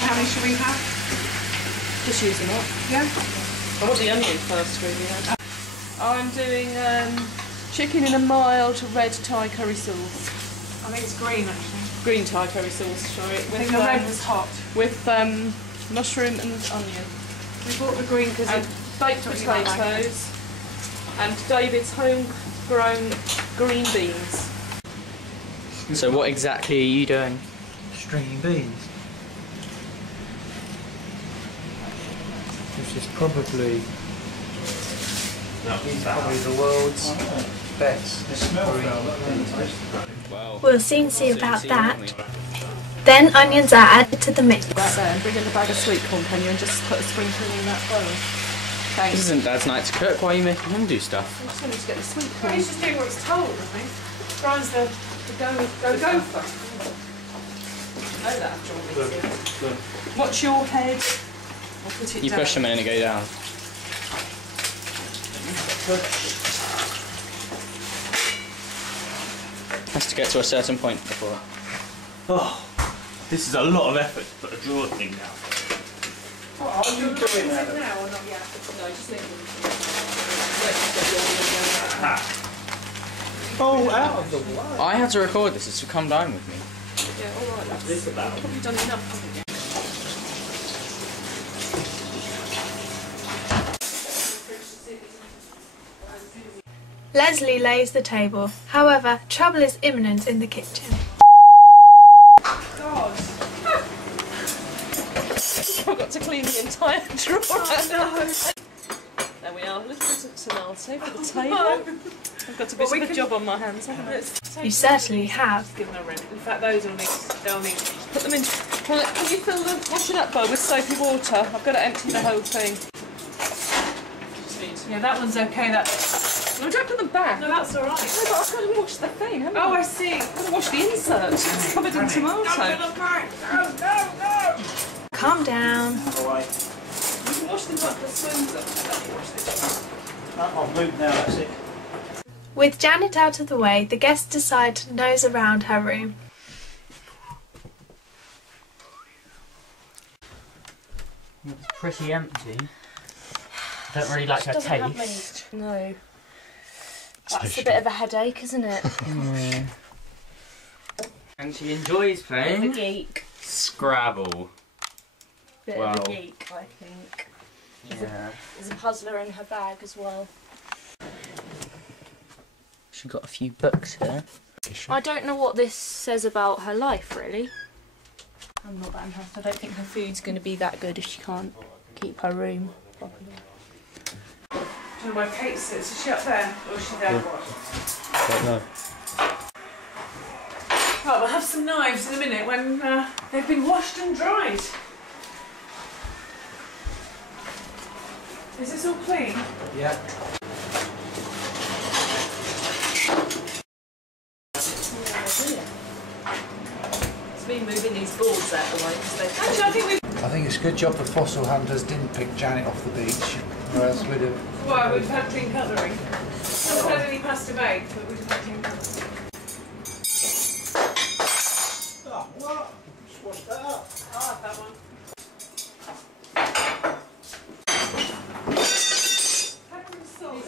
How many should we have? Just use them up. Yeah. I want the onion first, really. I'm doing chicken in a mild red Thai curry sauce. I think it's green actually. Green Thai curry sauce, sorry. I think the red was hot. With mushroom and onion. We bought the green because and baked potatoes and David's homegrown green beans. So what exactly are you doing? Stringing beans. This is probably the world's best. We'll soon see about that. Then onions are added to the mix. Right there, and bring in a bag of sweet corn, can you, and just put a sprinkle in that bowl. Thanks. This isn't Dad's night to cook, why are you making him do stuff? I just wanted to get the sweet corn. Well, he's just doing what he's told, I think. Brian's the gopher. I know that after all these years. Watch your head. I'll put it You down. push them in and it go down. Has to get to a certain point before. Oh, this is a lot of effort to put a drawer thing down. What are you doing now or not yet? No, just leave them. Oh, out of the way. I had to record this, so come down with me. Yeah, alright, that's This about. probably done enough, haven't you? Leslie lays the table. However, trouble is imminent in the kitchen. God. I've got to clean the entire drawer out. No. There we are, a little bit of tomato for the table. I've got a bit of a job on my hands, haven't I? You certainly have. Give them a rinse. In fact, those will need. They'll need. Put them in. Can you fill the washing up bowl with soapy water? I've got to empty the whole thing. Yeah, that one's okay. That. No, don't put them back. No, that's all right. No, but I've got to wash the thing, haven't I? Oh, I see. I've got to wash the insert. It's covered in tomato. No. Calm down. Alright. You can wash them like the spoons up. Let me wash this one. I've moved now, that's it. With Janet out of the way, the guests decide to nose around her room. It's pretty empty. I don't really like her taste. No. That's a bit of a headache, isn't it? Yeah. And she enjoys Bit of a playing geek. Scrabble. Bit Wow. of a geek, I think. Yeah. There's a puzzler in her bag as well. She's got a few books here. I don't know what this says about her life, really. I'm not that impressed. I don't think her food's going to be that good if she can't keep her room properly. Do you know where Kate sits? Is she up there or is she there? Don't know. Well, we'll have some knives in a minute when they've been washed and dried. Is this all clean? Yeah. It's been moving these boards out of the way because they've... Actually, I think it's a good job the fossil hunters didn't pick Janet off the beach, or else we'd have. Well, we've had clean cutlery. Haven't had any pasta baked, but we've had clean cutlery. Oh, what? Just wash that up. I'll have that one. Pepper and salt.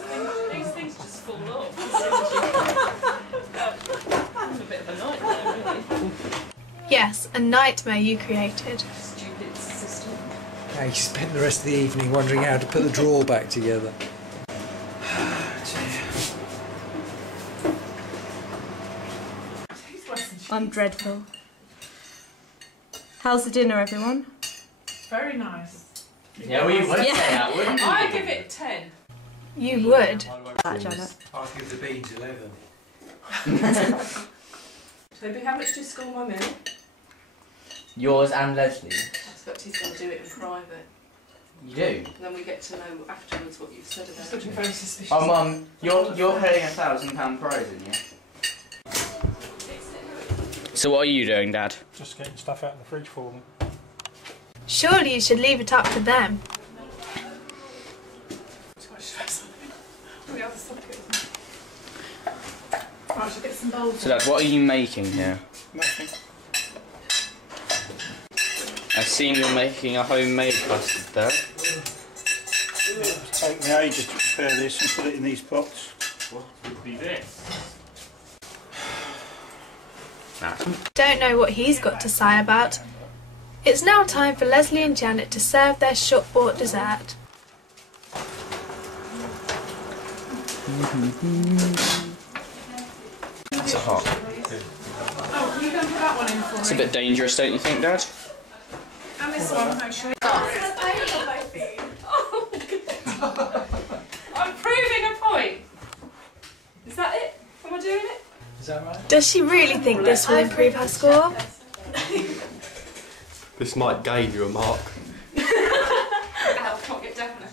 These things just fall off. I'm a bit of a nightmare, really. Yes, a nightmare you created. Stupid system. Yeah, you spent the rest of the evening wondering how to put the drawer back together. I'm dreadful. How's the dinner, everyone? Very nice. Yeah, we would say that, wouldn't we? I give it 10. You would. That, Janet. I'll give the beans 11. Toby, how much do you score my meal? Yours and Leslie's. I expect he's going to do it in private. You do? And then we get to know afterwards what you've said about It's it. looking very suspicious. Oh, Mum, you're paying £1,000 prize, aren't you? So what are you doing, Dad? Just getting stuff out of the fridge for them. Surely you should leave it up to them. Too much stress on me. Oh, the other socket, isn't it? Right, I should get some bowls. So Dad, what are you making here? Nothing. I seen you're making a homemade custard there. It's taken me ages to prepare this and put it in these pots. What would be this? Don't know what he's got to sigh about. It's now time for Leslie and Janet to serve their shop-bought dessert. It's hot. Oh, can you go and put that one in for me? It's a bit dangerous, don't you think, Dad? And this one, actually. I'm proving a point. Is that it? Am I doing it? Is that right? Does she really think this will improve her score? This might gain you a mark. Ow, can't get definite.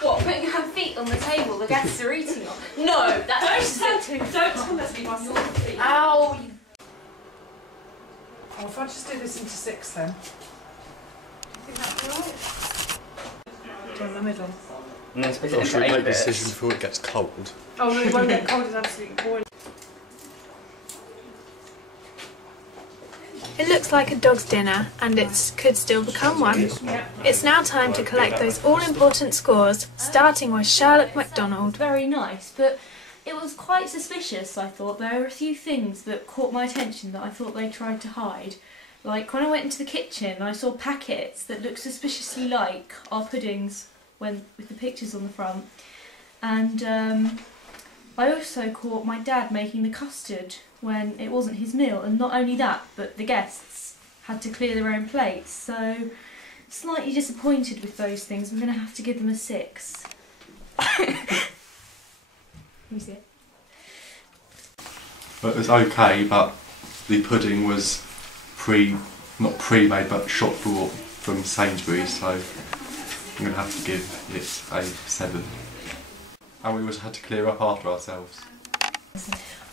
What, putting her feet on the table the guests are eating on? No, that's Don't tell Leslie my sort of feet. Ow! Oh, if I just do this into 6 then. Do you think that's alright? Do in the middle. And then split it Or into should we 8 make a bits. decision before it gets cold? Oh no, it won't get cold, it's absolutely boiling. It looks like a dog's dinner, and it could still become one. It's now time to collect those all-important scores, starting with Charlotte MacDonald. Very nice, but it was quite suspicious, I thought. There were a few things that caught my attention that I thought they tried to hide. Like when I went into the kitchen, I saw packets that looked suspiciously like our puddings with the pictures on the front. And I also caught my dad making the custard when it wasn't his meal, and not only that, but the guests had to clear their own plates. So, slightly disappointed with those things. I'm going to have to give them a 6. Let me see it. But it was okay, but the pudding was not pre-made, but shop bought from Sainsbury's, so I'm going to have to give it a 7. And we also had to clear up after ourselves.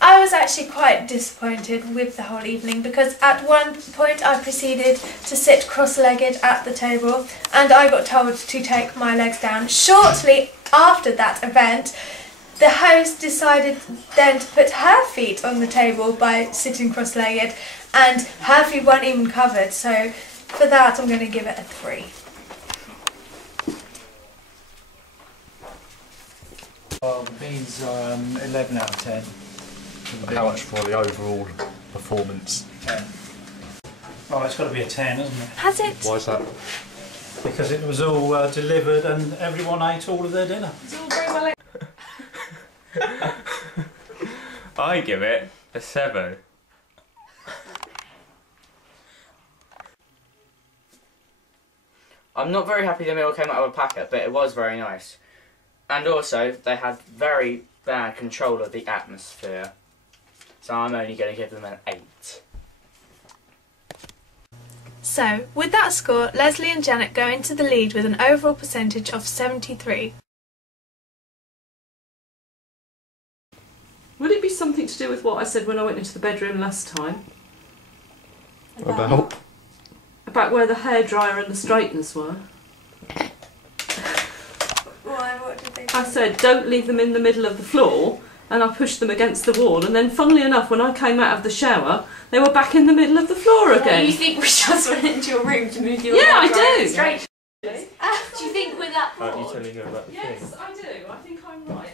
I was actually quite disappointed with the whole evening because at one point I proceeded to sit cross-legged at the table and I got told to take my legs down. Shortly after that event, the host decided then to put her feet on the table by sitting cross-legged, and her feet weren't even covered, so for that I'm going to give it a 3. Well, the beans are 11 out of 10. How much for the overall performance? 10. Oh, it's got to be a 10, hasn't it? Has it? Why is that? Because it was all delivered and everyone ate all of their dinner. It's all very well. I give it a 7. I'm not very happy the meal came out of a packet, but it was very nice. And also, they had very bad control of the atmosphere. So I'm only going to give them an 8. So, with that score, Leslie and Janet go into the lead with an overall percentage of 73. Would it be something to do with what I said when I went into the bedroom last time? About? About where the hairdryer and the straighteners were? Why? What did they do? I said, don't leave them in the middle of the floor, and I pushed them against the wall, and then funnily enough, when I came out of the shower, they were back in the middle of the floor again. You think we just went into your room to move your Yeah, I hairdryer do. straight? Do you think we're that Aren't you bored? telling her about the thing? Yes, I do. I think I'm right.